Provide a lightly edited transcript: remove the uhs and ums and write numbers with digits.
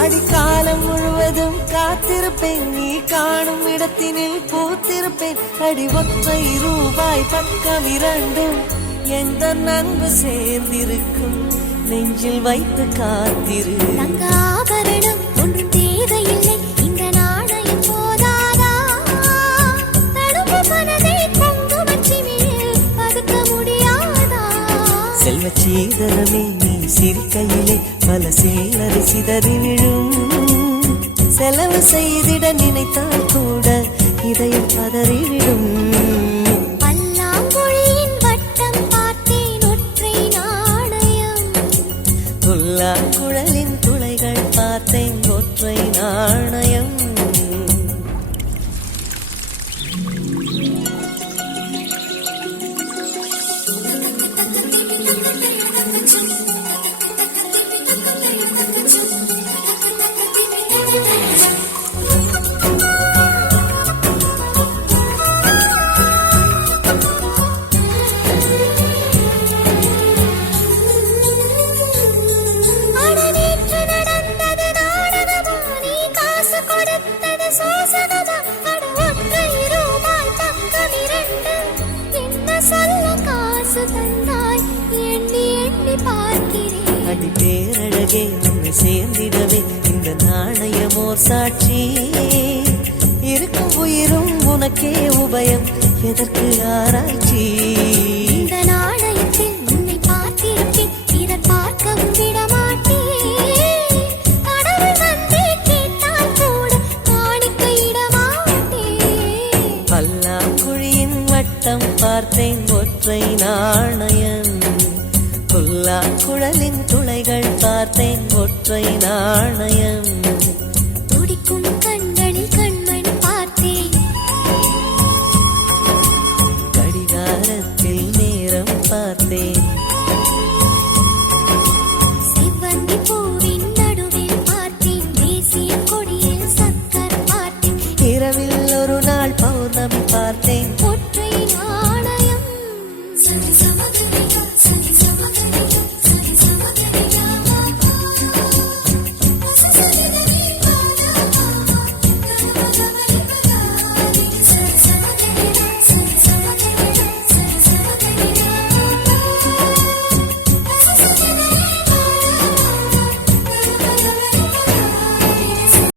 அடிக்காலம் முழுவதும் காத்திருப்பேன், நீ காணும் இடத்தினில் பூத்திருப்பேன். அடி ஒற்றை ரூபாய் பக்கம் இரண்டும் எந்த அன்பு சேர்ந்திருக்கும், நெஞ்சில் வைத்து காத்திரு. ஆபரணம் ஒன்றும் தேவையில்லை, இந்த நாணயம் போதாதா? தடுப்பு மனதை குங்குமச்சிமிழில் பதுக்க முடியாதா? செல்வ சீதரமே நீ சிரிக்கையிலே பல சேலரை சிதறி விழும். செலவு செய்திட நினைத்தால் கூட இதயம் பதறிவிடும். பல்லாங்குழியின் வட்டம் பார்த்தேன் ஒற்றை நாணயம், புல்லாங்குழலின் துளைகள் பார்த்தேன் ஒற்றை நாணயம். அடி பேரழகே உன்னை சேர்ந்திடவே இந்த நாணயமோர் சாட்சி. இருக்கும் உயிரும் உனக்கே உபயம், எதற்கு ஆராய்ச்சி? இந்த நாணயத்தில் உன்னை பார்த்திருப்பேன், பிறர் பார்க்கவும் விடமாட்டேன். கடவுள் வந்தே கேட்டால் கூட காணிக்கையிடமாட்டேன். பல்லாங்குழியின் வட்டம் பார்த்தேன் ஒற்றை நாணயம், புல்லாங்குழலின் துளைகள் பார்த்தேன் ஒற்றை நாணயம்.